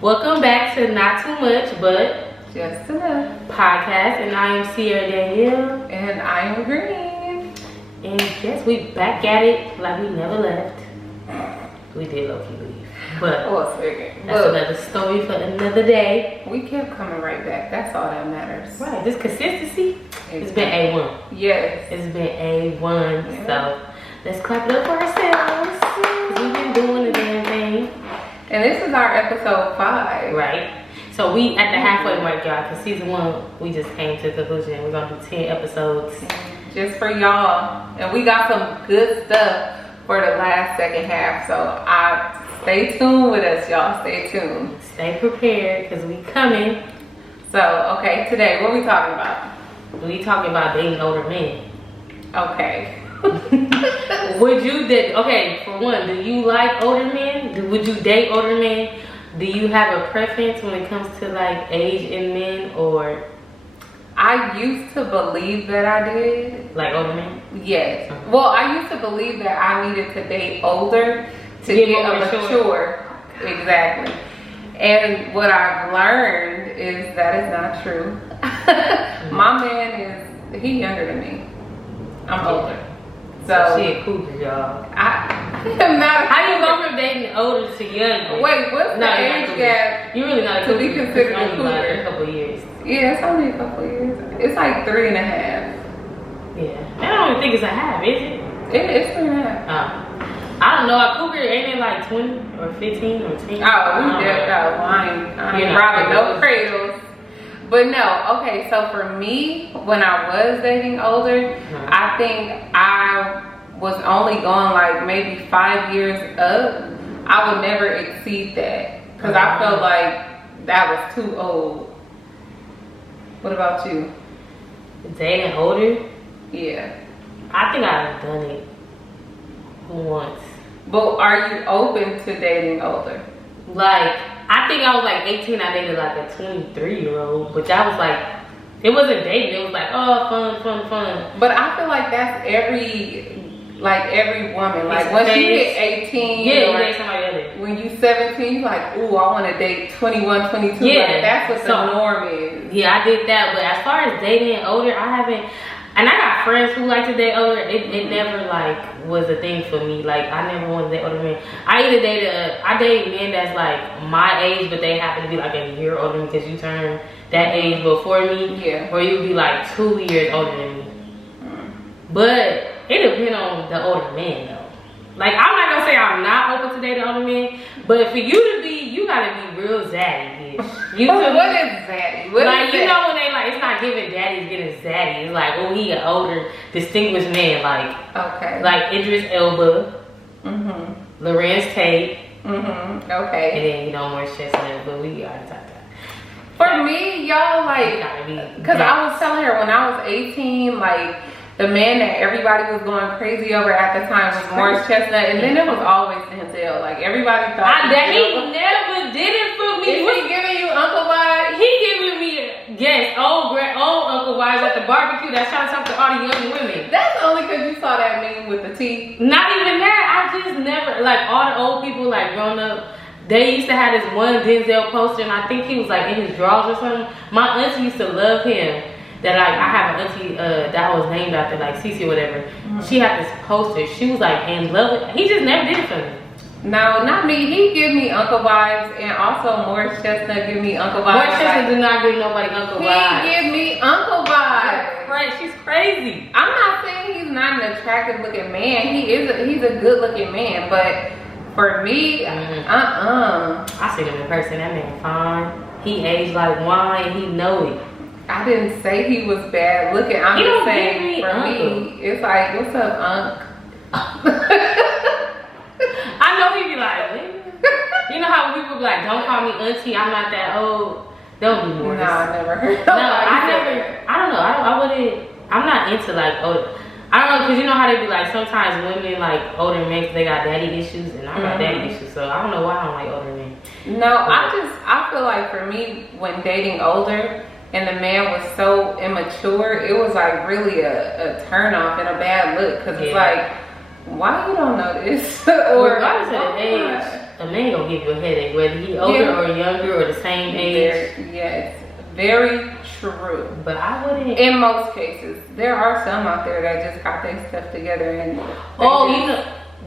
Welcome back to Not Too Much, but Just Enough podcast, and I am SierraDanielle. And I am Green. And yes, we back at it like we never left. We did low-key leave, but that's another story for another day. We kept coming right back. That's all that matters. Right, this consistency, it's been A1. Yes. It's been A1, so let's clap it up for ourselves. 'Cause we've been doing the damn thing. And this is our episode 5. Right. So we at the halfway mark, y'all, because season 1, we just came to the conclusion we're going to do 10 episodes. Just for y'all. And we got some good stuff for the last second half. So stay tuned with us, y'all. Stay tuned. Stay prepared, because we coming. So, okay, today, what are we talking about? We talking about dating older men. Okay. Would you date? Okay, for one, do you like older men? Would you date older men? Do you have a preference when it comes to like age in men, or I used to believe that I did. like older men? Yes. Well, I used to believe that I needed to date older to get a mature. Exactly. And what I've learned is that is not true. My man he younger than me. I'm older. So she a cougar, y'all. I am not. How you go from dating older to younger? Wait, what's the age gap? You really not a to cougar. be considered a It's only like cougar? a couple years. Yeah, it's only a couple years. It's like 3.5. Yeah, I don't even think it's a half, is it? It's 3.5. I don't know. A cougar ain't it like 20 or 15 or 10? Oh, we I ain't robbing no cradles. But no, okay, so for me, when I was dating older, I think I was only going like maybe 5 years up. I would never exceed that because I felt like that was too old. What about you? Dating older? Yeah. I think I've done it once. But are you open to dating older? Like, I think I was like 18, I dated like a 23-year-old, but that was like, it wasn't dating, it was like, oh, fun. But I feel like that's every woman. Like once you hit 18, yeah, you date somebody other. When you 17, you like, ooh, I want to date 21, 22. Yeah, like, that's what the norm is. Yeah, I did that, but as far as dating older, I haven't. And I got friends who like to date older. It never like was a thing for me. Like I never wanted to date older men. I date men that's like my age, but they happen to be like a year older than me because you turn that age before me. Yeah. Or you'd be like 2 years older than me. But it depends on the older man though. Like I'm not gonna say I'm not open to dating older men, but for you to be, you gotta be real zaddy, bitch. What is zaddy? What like is you that? know when they like it's not giving daddy's getting zaddy. It's like, oh, he an older, distinguished man, like Idris Elba, Lorenz Tate, okay, and then Morris Chestnut. But we already talked about. For me, y'all, like, because I was telling her when I was 18, like. The man that everybody was going crazy over at the time was Morris Chestnut, and then it was always Denzel. Like everybody thought he never did it for me. Is he giving you Uncle vibes? He giving me old Uncle vibes at the barbecue that's trying to talk to all the young women. That's only because you saw that meme with the teeth. Not even that. I just never like all the old people like growing up. They used to have this one Denzel poster, and I think he was like in his drawers or something. My auntie used to love him. That like I have an auntie that was named after like Cece or whatever. She had this poster. She was like in love with. He just never did it for me. No, not me. He give me uncle vibes, and also Morris Chestnut give me uncle vibes. Morris Chestnut do not give nobody uncle vibes. He give me uncle vibes. Right, she's crazy. I'm not saying he's not an attractive looking man. He's a good looking man, but for me, I seen him in person. That man fine. He aged like wine, and he know it. I didn't say he was bad looking. I'm just saying for me, it's like, what's up, Unc? I know he be like, you know how people be like, don't call me auntie, I'm not that old. Don't be more. No, I never heard. I wouldn't. I'm not into like old. I don't know, because you know how they be like, sometimes women like older men because they got daddy issues, and I got daddy issues, so I don't know why I don't like older men. No, I feel like for me, when dating older, and the man was so immature, it was like really a turn off and a bad look, because it's like, why you don't know this? Or regardless of the age, a man gonna give you a headache, whether he older or younger or the same age. Yes, very true. But I wouldn't. In most cases, there are some out there that just got their stuff together and.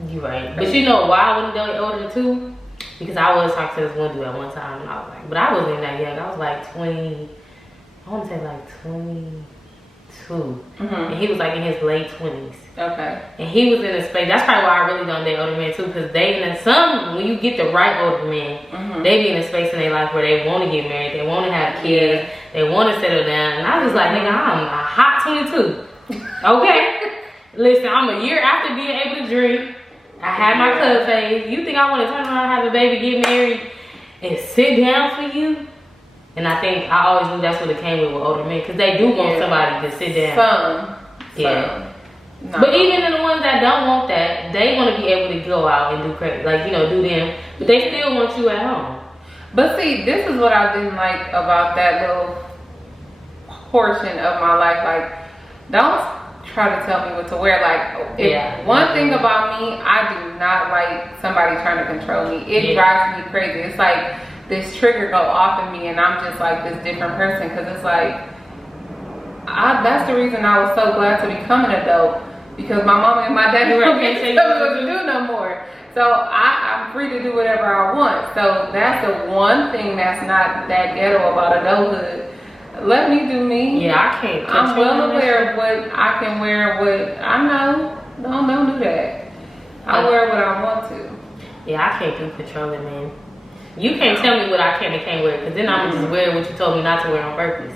You're right. But you know why I wouldn't date older too? Because I was talking to this one dude at one time, and I was like, but I wasn't that young. I was like 20. I want to say like 22, and he was like in his late 20s. Okay. And he was in a space. That's probably why I really don't date older men too, because when you get the right older men, they be in a space in their life where they want to get married, they want to have kids, they want to settle down. And I was like, nigga, I'm a hot 22. Okay. Listen, I'm a year after being able to drink. I had my club phase. You think I want to turn around, have a baby, get married, and sit down for you? And I think I always knew that's what it came with older men, because they do want somebody to sit down. Some. No. But even in the ones that don't want that, they want to be able to go out and do crazy, like, you know, do them. But they still want you at home. But see, this is what I didn't like about that little portion of my life. Like, don't try to tell me what to wear. Like, one thing about me, I do not like somebody trying to control me. It drives me crazy. It's like this trigger go off in me, and I'm just like this different person, because it's like, that's the reason I was so glad to become an adult, because my mama and my daddy weren't going to tell me what to do no more. So I'm free to do whatever I want. So that's the one thing that's not that ghetto about adulthood. Let me do me. Yeah, I can't. I'm well aware of what I can wear, what I know. Don't do that. I wear what I want to. Yeah, I can't do controlling, man. You can't tell me what I can and can't wear, because then I'm just wearing what you told me not to wear on purpose.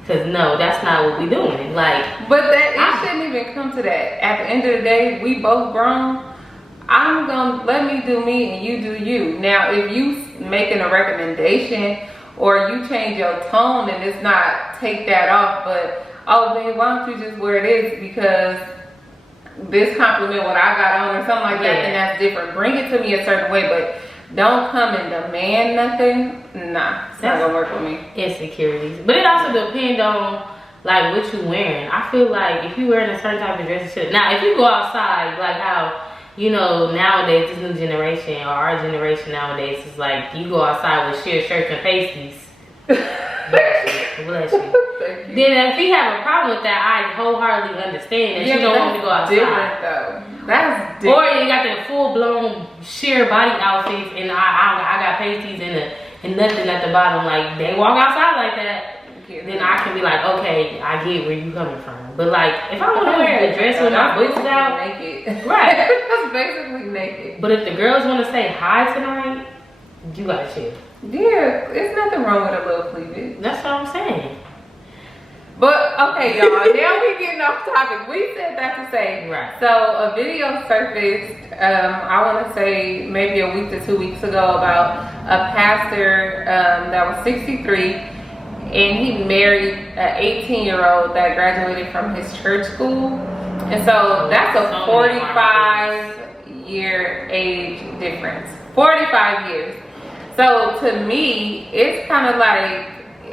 Because no, that's not what we doing. Like, but it shouldn't even come to that. At the end of the day, we both grown. I'm gonna let me do me and you do you. Now, if you making a recommendation or you change your tone, and it's not take that off, but oh man, why don't you just wear this because this compliment what I got on or something like that, then that's different. Bring it to me a certain way, but don't come and demand nothing. Nah, it's not gonna work with me. Insecurities. But it also depends on like what you wearing. I feel like if you wearing a certain type of dress and shit. Now if you go outside, like how, you know, nowadays this new generation or our generation nowadays is like you go outside with sheer shirts and pasties. Bless you. Then if he have a problem with that, I wholeheartedly understand that you don't want to go outside. Different though. That's different. Or you got that full blown sheer body outfits and I got pasties and nothing at the bottom. Like they walk outside like that, then I can be like, okay, I get where you coming from. But like if I want to wear a dress with my boots out, naked. Right? That's basically naked. But if the girls want to say hi tonight, you gotta chill. Yeah, it's nothing wrong with a little cleavage. That's what I'm saying. But okay, y'all, now we getting off topic. We said that to say, right. So a video surfaced, I want to say maybe a week to 2 weeks ago, about a pastor that was 63, and he married an 18-year-old that graduated from his church school, and so that's a 45-year age difference. 45 years. So to me, it's kind of like,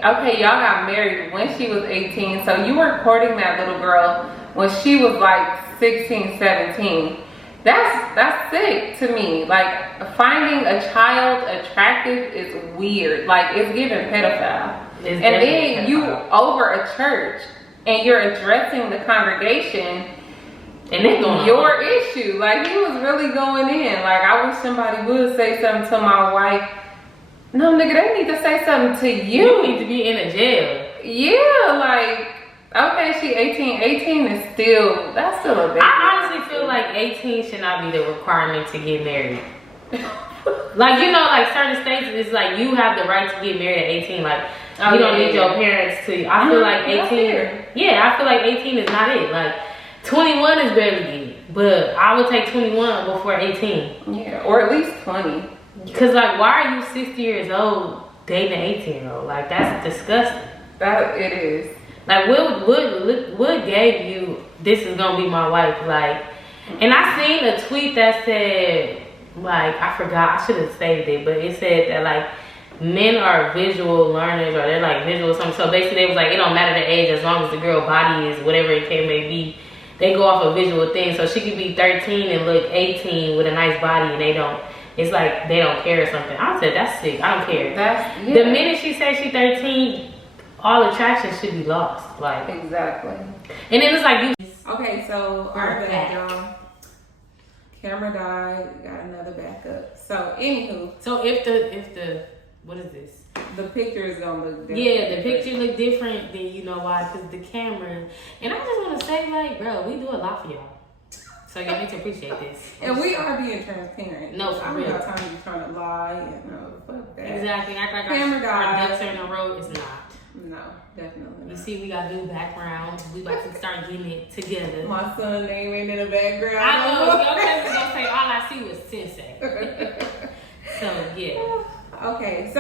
okay, y'all got married when she was 18, so you were courting that little girl when she was like 16, 17. That's sick to me. Like, finding a child attractive is weird. Like, it's giving pedophile. And then you over a church and you're addressing the congregation and it's your issue. Like, he was really going in. Like, I wish somebody would say something to my wife. No, nigga, they need to say something to you. You need to be in a jail. Yeah, like, okay, she 18. 18 is still, that's still a baby. I honestly feel like 18 should not be the requirement to get married. Like, you know, like certain states, it's like you have the right to get married at 18. Like, you don't need your parents to. I feel like 18. Yeah, I feel like 18 is not it. Like, 21 is barely it. But I would take 21 before 18. Yeah, or at least 20. Because, like, why are you 60 years old dating an 18-year-old? Like, that's disgusting. That it is. Like, what gave you, this is going to be my wife? Like, and I seen a tweet that said, like, I forgot, I should have saved it, but it said that, like, men are visual learners, or they're, like, visual something. So, basically, it was like, it don't matter the age, as long as the girl body is whatever it may be. They go off of visual things. So, she could be 13 and look 18 with a nice body, and they don't it's like they don't care or something. I said, that's sick. I don't care. Yeah. The minute she says she's 13, all attraction should be lost. Like exactly. And then it's like you. Okay, so our bad, y'all. Camera died. Got another backup. So anywho. So if the what is this? The picture is gonna look different. Yeah, the picture look different. Then you know why? Because the camera. And I just want to say, like, bro, we do a lot for y'all. So y'all need to appreciate this. And we are being transparent. No, for real. I don't got time to be trying to lie and fuck that. Exactly. Act like camera our ducks are in a row. It's not. No, definitely not. You see, we got new background. We about to start getting it together. My son name ain't in the background. I know. Your cousin's gonna say all I see was Sensei. So yeah. Okay.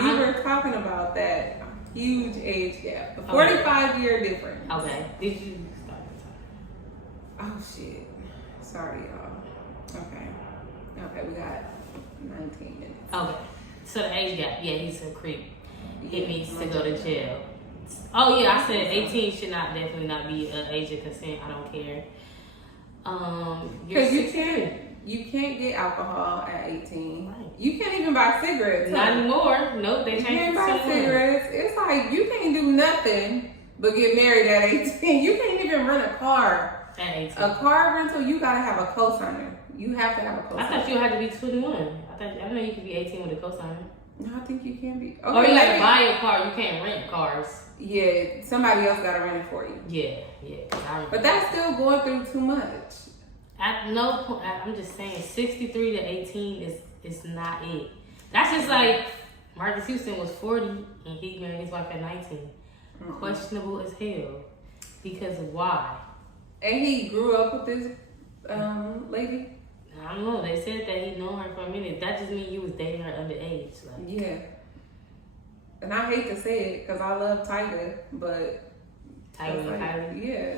We were talking about that huge age gap, the 45-year difference. Okay. Did you start the time? Oh shit. Sorry, y'all. Okay, we got 19 minutes. Okay. So the age gap. Yeah, he's a creep. He needs to go to jail. Oh yeah, I said 18 should definitely not be an age of consent. I don't care. Because you can't get alcohol at 18. Right. You can't even buy cigarettes. Not anymore. Nope, they changed it. You can't buy cigarettes. It's like you can't do nothing but get married at 18. You can't even rent a car. At 18. A car rental, you gotta have a cosigner. You have to have a cosigner. I thought you had to be 21. I didn't know you could be 18 with a cosigner. No, I think you can be. Okay, or you have to buy a car. You can't rent cars. Yeah, somebody else gotta rent it for you. Yeah. But that's still going through too much. At no point, I'm just saying, 63 to 18 is not it. That's just like Marcus Houston was 40 and he married his wife at 19. Mm-hmm. Questionable as hell. Because why? And he grew up with this lady. I don't know. They said that he'd known her for a minute. That just means you was dating her underage. Like. Yeah. And I hate to say it because I love Tyga, but Tyga and Kylie. Yeah.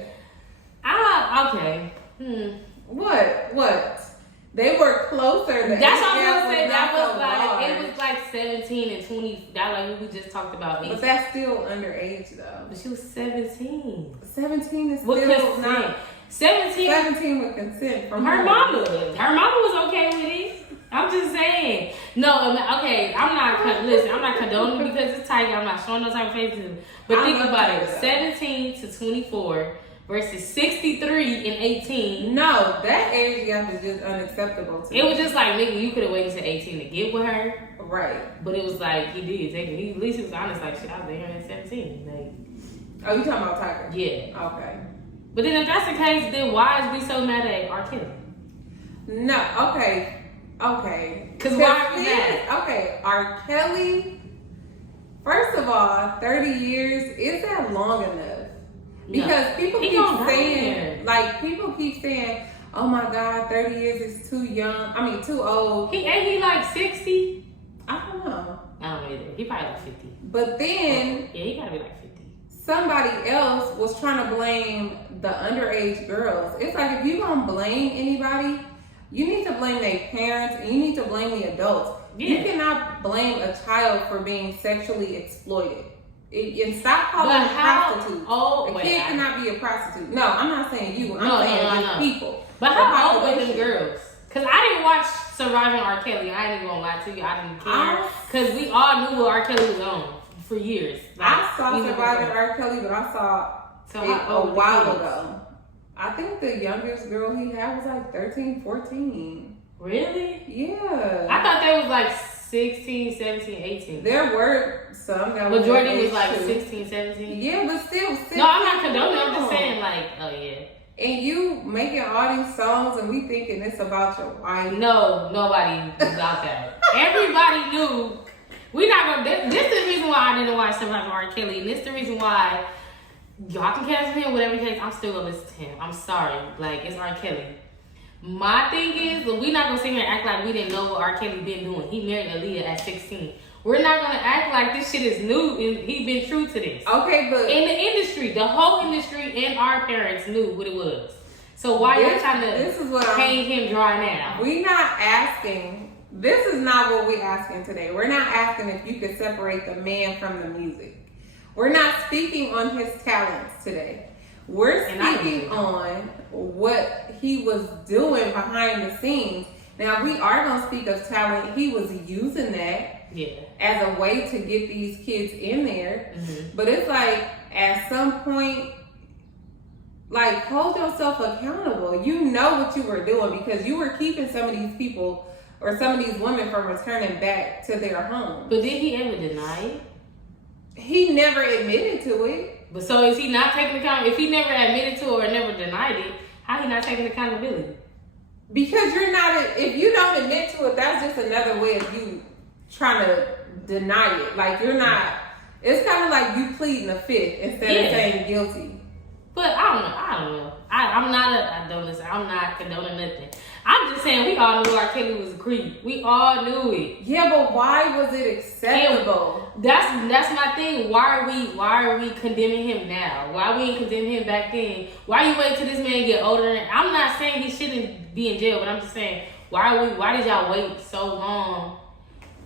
Okay. What? They were closer. That's what I was gonna say. That was like it was like 17 and 20. That like we just talked about. But that's still underage though. But she was 17. 17 is still not. 17 with consent from her mama. Her mama was okay with it. I'm just saying. No, okay. I'm not condoning because it's tight. I'm not showing no type of favoritism. But think about it. 17 to 24 versus 63 and 18. No, that age gap is just unacceptable to me. It was just like, nigga, you could have waited to 18 to get with her. Right. But it was like, he did take it. At least he was honest, like, shit, I was dating her at 17. Like, oh, you talking about Tiger? Yeah. Okay. But then if that's the case, then why is we so mad at R. Kelly? No, okay. Because why are we mad? Okay, R. Kelly, first of all, 30 years, is that long enough? Because people keep saying, oh my God, 30 years is too young. Too old. Ain't he like 60? I don't know. I don't know either. He probably like 50. But then, yeah, he gotta be like 50. Somebody else was trying to blame the underage girls. It's like, if you gonna blame anybody, you need to blame their parents and you need to blame the adults. Yeah. You cannot blame a child for being sexually exploited. And stop calling them prostitutes. A kid cannot be a prostitute. No, I'm not saying you. I'm saying just people. But how old were them girls? Because I didn't watch Surviving R. Kelly. I ain't even gonna lie to you. I didn't care. Because we all knew what R. Kelly was on for years. Like, I saw Surviving R. Kelly, but I saw it a while ago. I think the youngest girl he had was like 13, 14. Really? Yeah. I thought they was like 16, 17, 18. There were some that were. Majority was like 16, 17. Yeah, but still. No, I'm not condoning. I'm just saying, like, oh yeah. And you making all these songs and we thinking it's about your wife. No, nobody about that. Everybody knew. We not gonna. This is the reason why I didn't watch Surviving R. Kelly, and this is the reason why y'all can cancel him, whatever case. I'm still gonna listen to him. I'm sorry, like it's R. Kelly. My thing is, we not gonna sit here and act like we didn't know what R. Kelly been doing. He married Aaliyah at 16. We're not gonna act like this shit is new and he been true to this. Okay, but in the industry, the whole industry and our parents knew what it was. So why y'all trying to hang him dry now? We not asking. This is not what we're asking today. We're not asking if you could separate the man from the music. We're not speaking on his talents today. We're speaking on what he was doing behind the scenes Now, we are going to speak of talent. He was using that as a way to get these kids in there. Mm-hmm. But it's like, at some point, like, hold yourself accountable. You know what you were doing because you were keeping some of these people or some of these women from returning back to their home. But did he ever deny it? He never admitted to it. But so is he not taking accountability? If he never admitted to it or never denied it, how he not taking accountability? Because you're not, if you don't admit to it, that's just another way of you trying to deny it. Like, you're not, it's kind of like you pleading a fifth instead of saying guilty. But I don't know. I'm not condoning nothing. I'm just saying we all knew R. Kelly was a creep. We all knew it. Yeah, but why was it acceptable? That's my thing. Why are we condemning him now? Why we ain't condemning him back then? Why you wait till this man get older? I'm not saying he shouldn't be in jail, but I'm just saying why did y'all wait so long?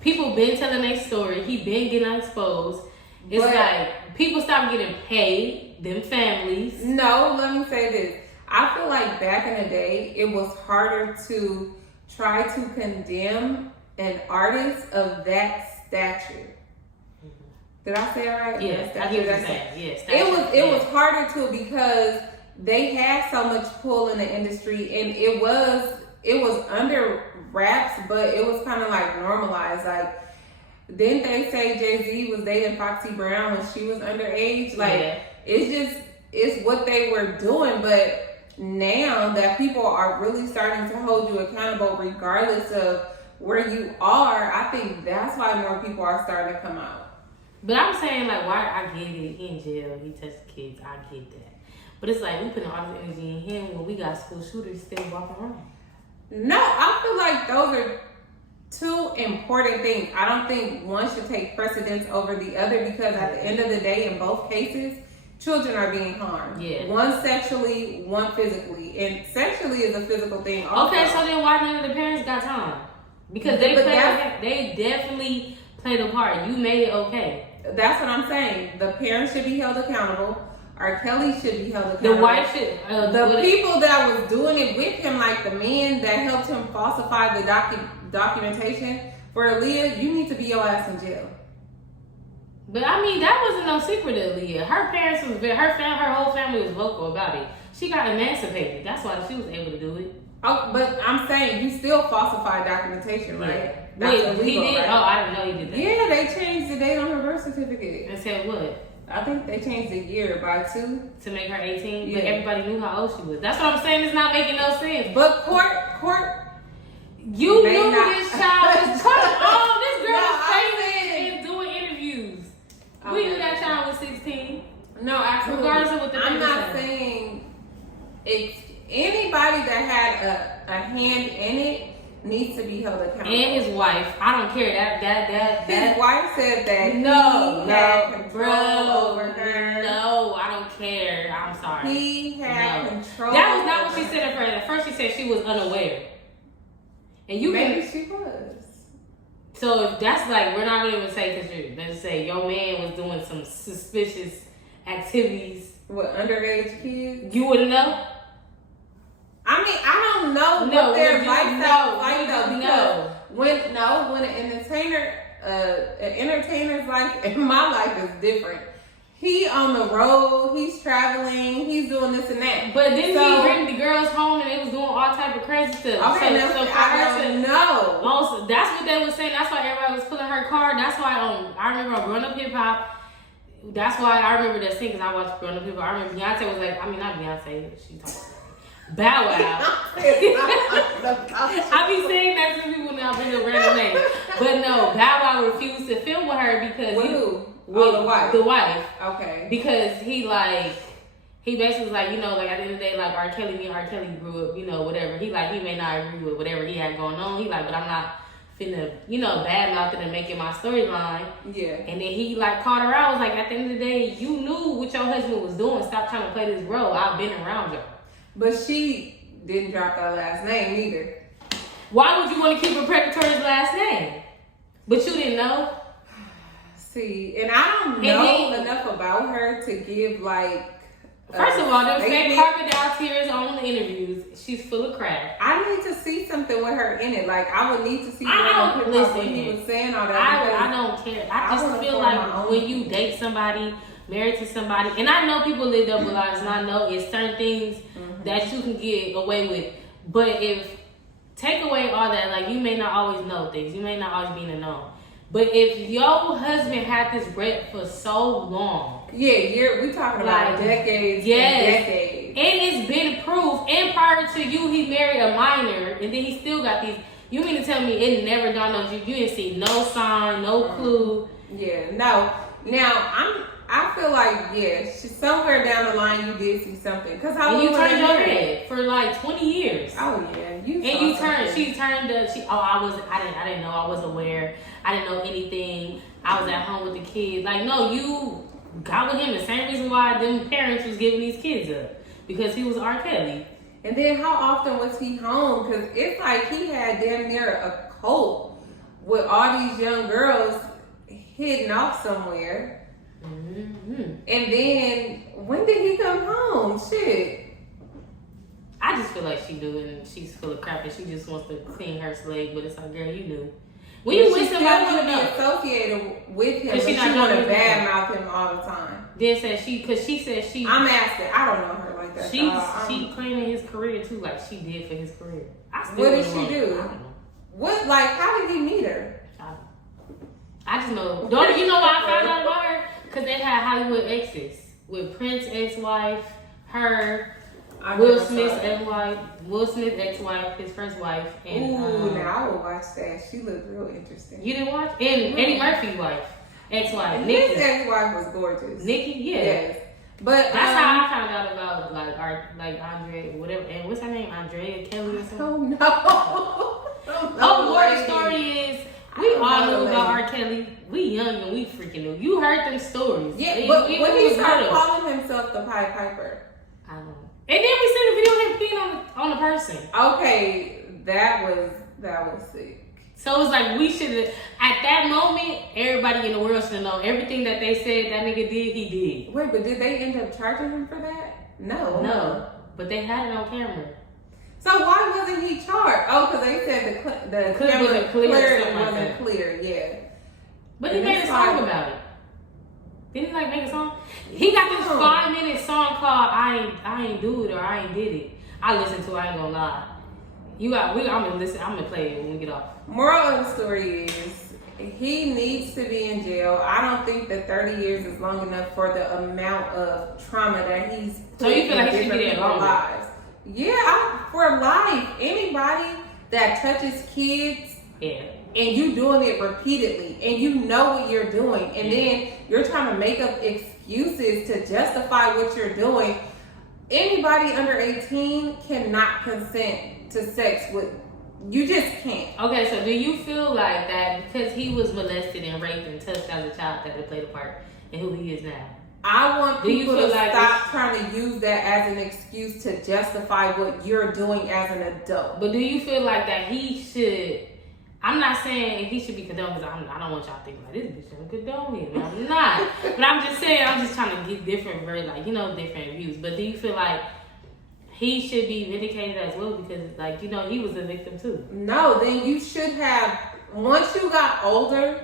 People been telling their story. He been getting exposed. It's like people stop getting paid. Them families. No, let me say this. I feel like back in the day, it was harder to try to condemn an artist of that stature. Mm-hmm. Did I say it right? Yes, I get what you're saying. Yes, it was harder to because they had so much pull in the industry, and it was under wraps, but it was kind of like normalized. Like, didn't they say Jay-Z was dating Foxy Brown when she was underage? Like, it's what they were doing, but now that people are really starting to hold you accountable regardless of where you are, I think that's why more people are starting to come out. But I'm saying, like, why I get it, he in jail, he touched kids, I get that. But it's like we putting all this energy in him when we got school shooters still walking around. No, I feel like those are two important things. I don't think one should take precedence over the other because at the end of the day, in both cases, children are being harmed. Yeah. One sexually, one physically. And sexually is a physical thing also. Okay, so then why none of the parents got time? Because they definitely played a part. You made it okay. That's what I'm saying. The parents should be held accountable. R. Kelly should be held accountable. The wife should. The people that was doing it with him, like the men that helped him falsify the documentation for Aaliyah, you need to be your ass in jail. But I mean, that wasn't no secret to Aaliyah. Her parents was her whole family was vocal about it. She got emancipated. That's why she was able to do it. Oh, but I'm saying you still falsified documentation, right? Yeah. That's illegal, he did? Right? Oh, I didn't know he did that. Yeah, they changed the date on her birth certificate. And said what? I think they changed the year by 2. To make her 18? Yeah. But everybody knew how old she was. That's what I'm saying. It's not making no sense. But court. You knew this child was... Come on, this girl is famous and doing interviews. Okay. We knew that child was 16. No, absolutely. Regardless of what the I'm not saying it's anybody that had a hand in it needs to be held accountable. And his wife. I don't care. His wife said that he had control over her. No, I don't care. I'm sorry. He had control. That was not what she said at first. At first she said she was unaware. And maybe she was. So if that's like, we're not really going to say, because let's say your man was doing some suspicious activities. With underage kids? You wouldn't know? I mean, I don't know what their lifestyle like though. Because when an entertainer's life and my life is different. He on the road, he's traveling, he's doing this and that. But didn't he bring the girls home and they was doing all type of crazy stuff? Okay, I don't know. Also, that's what they was saying. That's why everybody was pulling her card. That's why I remember on Growing Up Hip Hop. That's why I remember that scene because I watched Growing Up Hip Hop. I remember Beyonce was like, I mean not Beyonce, she talked. Bow Wow. I be saying that to people now, bring a random name. But no, Bow Wow refused to film with her because the wife. The wife. Okay. Because he basically was like, you know, like at the end of the day, like R. Kelly grew up, you know, whatever. He may not agree with whatever he had going on. He like, but I'm not finna, you know, bad mouthing and making my storyline. Yeah. And then he like called her out. Was like, at the end of the day, you knew what your husband was doing. Stop trying to play this role. I've been around y'all. But she didn't drop that last name either. Why would you want to keep a predator's last name? But you didn't know? See, and I don't know enough about her to give like First of all, them fake crocodile tears on the interviews. She's full of crap. I need to see something with her in it. Like, I would need to see when he was saying all that. I don't care. I just feel like when you date somebody, married to somebody, and I know people live double lives, and I know it's certain things that you can get away with. But if take away all that, like, you may not always know things. You may not always be in the know. But if your husband had this rep for so long, we talking about decades, decades, and it's been proof. And prior to you, he married a minor, and then he still got these. You mean to tell me it never dawned on you? You didn't see no sign, no clue. Yeah, no. Now I feel like somewhere down the line you did see something. Cause how you turned your head for like 20 years. Oh yeah, She turned up. I didn't know. I was aware. I didn't know anything. I was at home with the kids. Like, no, you got with him. The same reason why them parents was giving these kids up, because he was R. Kelly. And then how often was he home? Because it's like he had damn near a cult with all these young girls hidden off somewhere. And then when did he come home? Shit. I just feel like she do, and she's full of crap, and she just wants to clean her slate. But it's like, girl, you knew. When you with somebody, want to be associated with him, but she want to badmouth him all the time. Then said because she said she. I'm asking. I don't know her like that. She claiming his career too, like she did for his career. What did she do? What, like, how did he meet her? I just know. Don't you know why I found out about her? Because they had Hollywood exes with Prince ex-wife, her, Will Smith's ex-wife, Will Smith's ex-wife, his first wife, and now I would watch that. She looked real interesting. You didn't watch? And Eddie Murphy's wife, ex-wife, Nikki. His ex-wife was gorgeous. Nikki, yeah. Yes. But that's how I found out about Andre, whatever, and what's her name, Andrea Kelly or something. Oh no. The story is. We all knew about R. Kelly. We young and we freaking knew. You heard them stories. Yeah, but when he started calling himself the Pied Piper. I don't know. And then we seen the video of him peeing on the person. Okay, that was sick. So it was like we should have, at that moment, everybody in the world should know everything that they said that nigga did, he did. Wait, but did they end up charging him for that? No. But they had it on camera. So why wasn't he charged? Oh, because they said the camera wasn't clear. Yeah. But he made a song about it. Didn't he make a song? He got this 5-minute song called I Ain't Do It or I Ain't Did It. I listened to it, I ain't gonna lie. I'm gonna play it when we get off. Moral of the story is he needs to be in jail. I don't think that 30 years is long enough for the amount of trauma that he's put so you feel like he should be in lives. Yeah, for life. Anybody that touches kids, and you doing it repeatedly, and you know what you're doing, and then you're trying to make up excuses to justify what you're doing. Anybody under 18 cannot consent to sex with. You just can't. Okay, so do you feel like that because he was molested and raped and touched as a child that it played a part in who he is now? I want people to stop trying to use that as an excuse to justify what you're doing as an adult. But do you feel like that he should? I'm not saying he should be condoned because I don't want y'all to think like this bitch don't condone him. I'm not. But I'm just saying, I'm just trying to get different different views. But do you feel like he should be vindicated as well because he was a victim too? No, then you should have, once you got older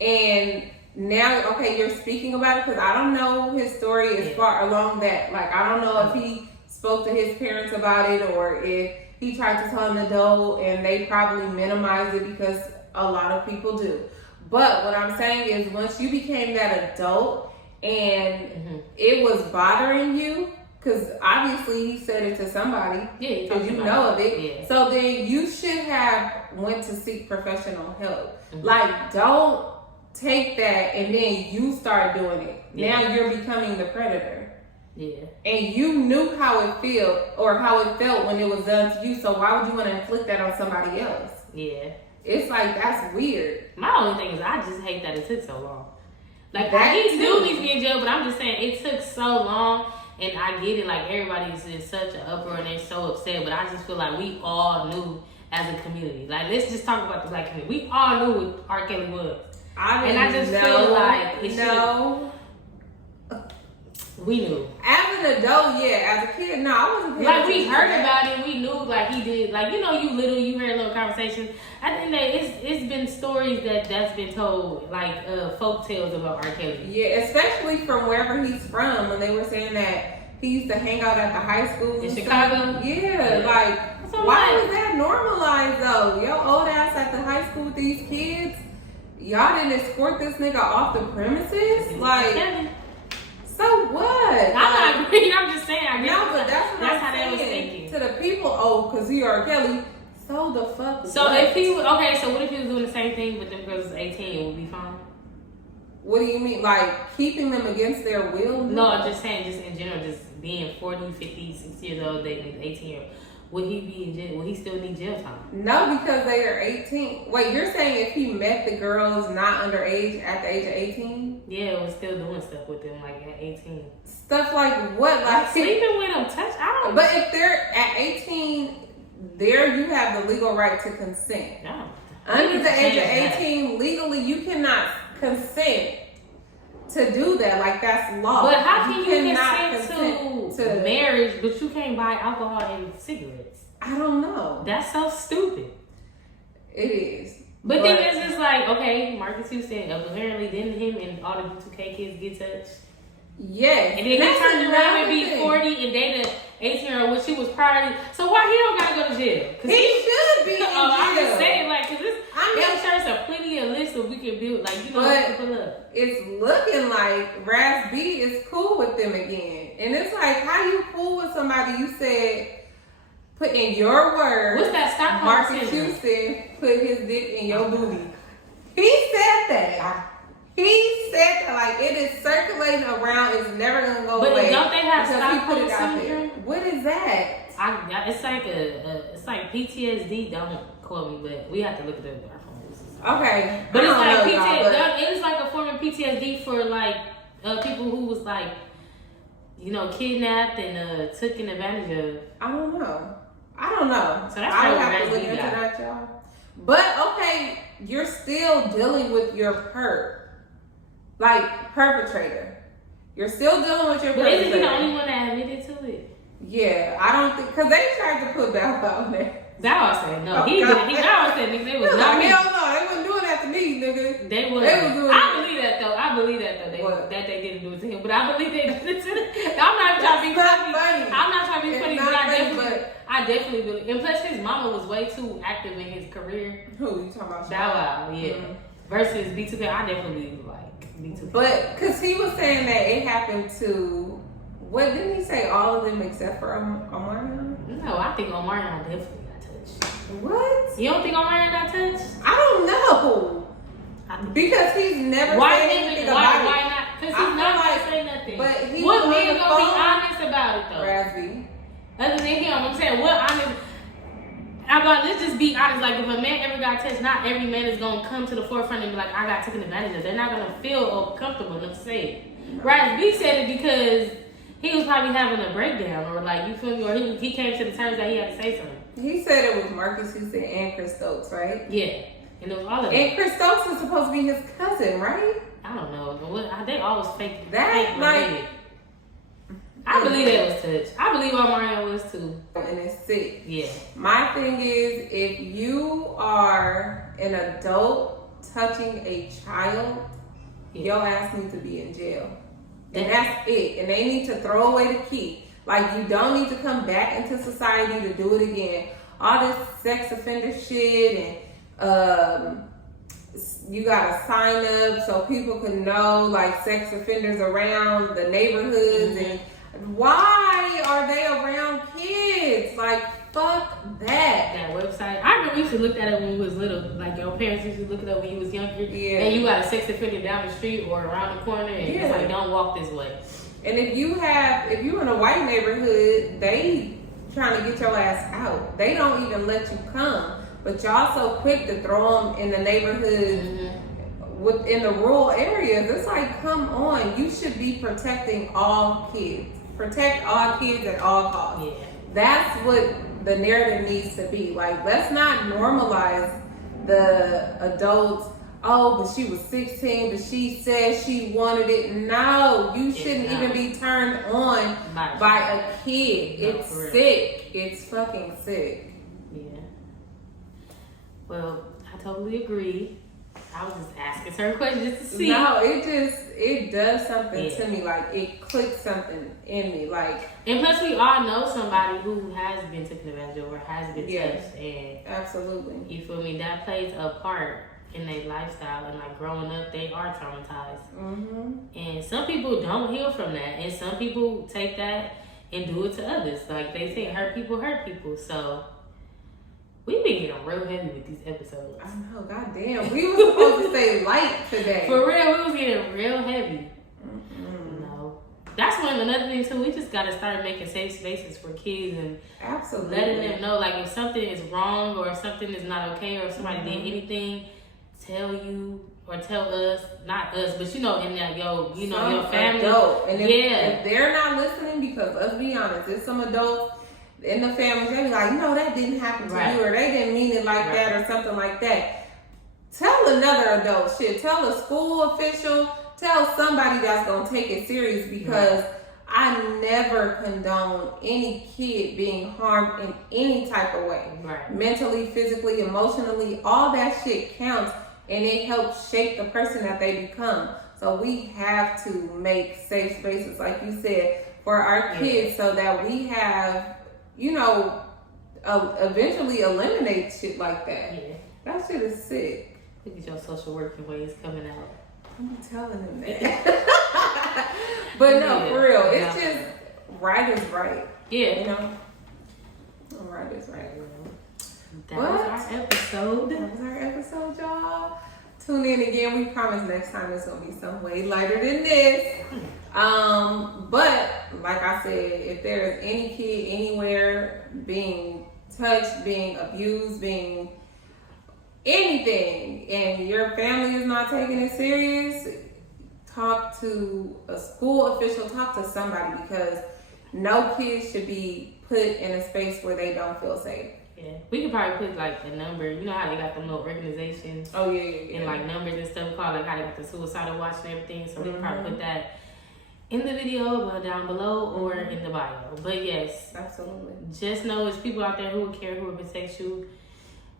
and now, okay, you're speaking about it because I don't know his story as far along that. Like, I don't know if he spoke to his parents about it or if he tried to tell an adult and they probably minimized it because a lot of people do. But what I'm saying is once you became that adult and it was bothering you, because obviously he said it to somebody, because you know of it. Yeah. So then you should have went to seek professional help. Like, don't take that and then you start doing it. Now you're becoming the predator. Yeah. And you knew how it felt when it was done to you. So why would you want to inflict that on somebody else? Yeah. It's like, that's weird. My only thing is I just hate that it took so long. Like, he still needs to be in jail, but I'm just saying it took so long. And I get it, like, everybody's in such an uproar and they're so upset, but I just feel like we all knew as a community. Like, let's just talk about the black community. We all knew what R. Kelly was. I just feel like we knew. After an adult, yeah. As a kid, no, I wasn't. Like we heard about it, we knew like he did. Like you heard a little conversation. I think that it's been stories that's been told, like folk tales about R. Kelly. Yeah, especially from wherever he's from, when they were saying that he used to hang out at the high school in Chicago. Yeah, like why was that normalized though? Your old ass at the high school with these kids. Y'all didn't escort this nigga off the premises? Like, so what? I'm not agreeing. I'm just saying. I guess no, but that's what how they was thinking. To the people, because he R. Kelly, so the fuck. So what? If he was, okay, so what if he was doing the same thing but them girls was 18, it would be fine? What do you mean? Like, keeping them against their will? No, I'm just saying, just in general, just being 40, 50, 60 years old, dating an 18-year-old. Would he be in jail? Would he still need jail time? No, because they are 18. Wait, you're saying if he met the girls not underage at the age of 18? Yeah, was still doing stuff with them like at 18. Stuff like what? Like sleeping with them, touch? I don't. But if they're at 18, there you have the legal right to consent. No. Under the age of 18, legally you cannot consent to do that. Like that's law. But how can you consent to marriage, but you can't buy alcohol and cigarettes? I don't know. That's so stupid. It is. But then it's just like, okay, Marcus Houston, apparently didn't him and all the B2K kids get touched? Yes. And then he turned around and be 40 and date an 18-year-old when she was prior. So why he don't gotta go to jail? He should be in jail. I'm just saying, like, because I'm sure it's a plenty of lists that we can build, like, you know, what to pull up. It's looking like Raz B is cool with them again. And it's like, how you cool with somebody you said, put in your words, what's that Stockholm Marcus Houston put his dick in your booty. He said that. He said that, like, it is circulating around. It's never gonna go away. But don't they have Stockholm syndrome? What is that? It's like it's like PTSD. Don't quote me, but we have to look at it. Okay, but it's like PTSD. It is like a form of PTSD for like people who was like, you know, kidnapped and taken advantage of. I don't know. So that's I would have to look into that, y'all. But okay, you're still dealing with your perpetrator. You're still dealing with your perpetrator. But isn't he the only one that admitted to it? Yeah, I don't think, because they tried to put Bow Wow in there. Bow Wow said no. Bow Wow said nigga, they was not me. Hell no, they wasn't doing that to me, nigga. They was doing I believe that though. That they didn't do it to him. But I believe they did it to him. I'm not trying to be funny. I'm not trying to be funny, but I definitely believe. And plus his mama was way too active in his career. Who you talking about? Bow Wow, yeah. Mm-hmm. Versus B2K, I definitely like B2K. But because he was saying that it happened to, what didn't he say? All of them except for Omarion? No, I think Omarion definitely got touched. What? You don't think Omarion got touched? I don't know. Because he's never said anything about it. Why not? Because he's not going to say nothing. But he what man gonna be honest about it though? Razby. Other than him, I'm saying what honest. Let's just be honest. Like if a man ever got touched, not every man is gonna come to the forefront and be like, "I got taken advantage of." They're not gonna feel comfortable enough to say it. Right? B said it because he was probably having a breakdown, or like you feel me, or he came to the terms that he had to say something. He said it was Marcus Houston and Chris Stokes, right? Yeah. And it was all of them. And Chris Stokes is supposed to be his cousin, right? I don't know. They always fake that. Like, I believe they was touched. I believe Omarion was too. And it's sick. Yeah. My thing is, if you are an adult touching a child, your ass needs to be in jail. And that's it. And they need to throw away the key. Like, you don't need to come back into society to do it again. All this sex offender shit and you gotta sign up so people can know like sex offenders around the neighborhoods. And why are they around kids? Like, fuck that website. I remember we used to look at it when we was little. Like your parents used to look at it when you was younger. Yeah. And you got a sex offender down the street or around the corner and it's like, don't walk this way. And if you in a white neighborhood, they trying to get your ass out. They don't even let you come. But y'all so quick to throw them in the neighborhood, within the rural areas. It's like, come on, you should be protecting all kids. Protect all kids at all costs. Yeah. That's what the narrative needs to be. Like, let's not normalize the adults oh, but she was 16, but she said she wanted it. No, you shouldn't even be turned on by a kid. No, it's sick. It's fucking sick. Yeah. Well, I totally agree. I was just asking certain questions to see. No, it does something to me. Like, it clicks something in me. Like, and plus, we all know somebody who has been taken advantage of or has been touched. And absolutely. You feel me? That plays a part in their lifestyle. And, like, growing up, they are traumatized. Mm-hmm. And some people don't heal from that. And some people take that and do it to others. Like, they say hurt people. So... we've been getting real heavy with these episodes. I know, goddamn. We were supposed to stay light today. For real, we was getting real heavy. Mm-hmm. No. That's another thing too. We just gotta start making safe spaces for kids and absolutely letting them know, like, if something is wrong or if something is not okay or if somebody did anything, tell you or tell us, not us, but in that your family. Adult. And if they're not listening, because let's be honest, there's some adults in the family, they be like, that didn't happen to you, or they didn't mean it like that, or something like that. Tell another adult shit. Tell a school official. Tell somebody that's gonna take it serious, because I never condone any kid being harmed in any type of way. Right. Mentally, physically, emotionally, all that shit counts, and it helps shape the person that they become. So we have to make safe spaces, like you said, for our kids, so that we have, eventually eliminate shit like that. Yeah. That shit is sick. Look at your social working ways coming out. I'm telling them that. But no, for real, it's just right is right. Yeah. Right is right. That was our episode. That was our episode, y'all. Tune in again. We promise next time it's gonna be some way lighter than this. But like I said, if there's any kid anywhere being touched, being abused, being anything, and your family is not taking it serious, talk to a school official, talk to somebody, because no kid should be put in a space where they don't feel safe. Yeah, we could probably put like a number. You know how they got them little organizations? Oh yeah. And like numbers and stuff called, like how they got the suicidal watch and everything. So we could probably put that in the video down below or in the bio. But yes, absolutely. Just know there's people out there who will care, who will protect you,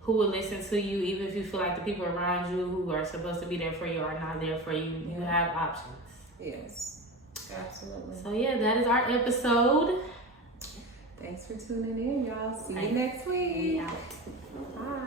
who will listen to you, even if you feel like the people around you who are supposed to be there for you are not there for you. You have options. Yes, absolutely. So yeah, that is our episode. Thanks for tuning in, y'all. See you next week. Bye.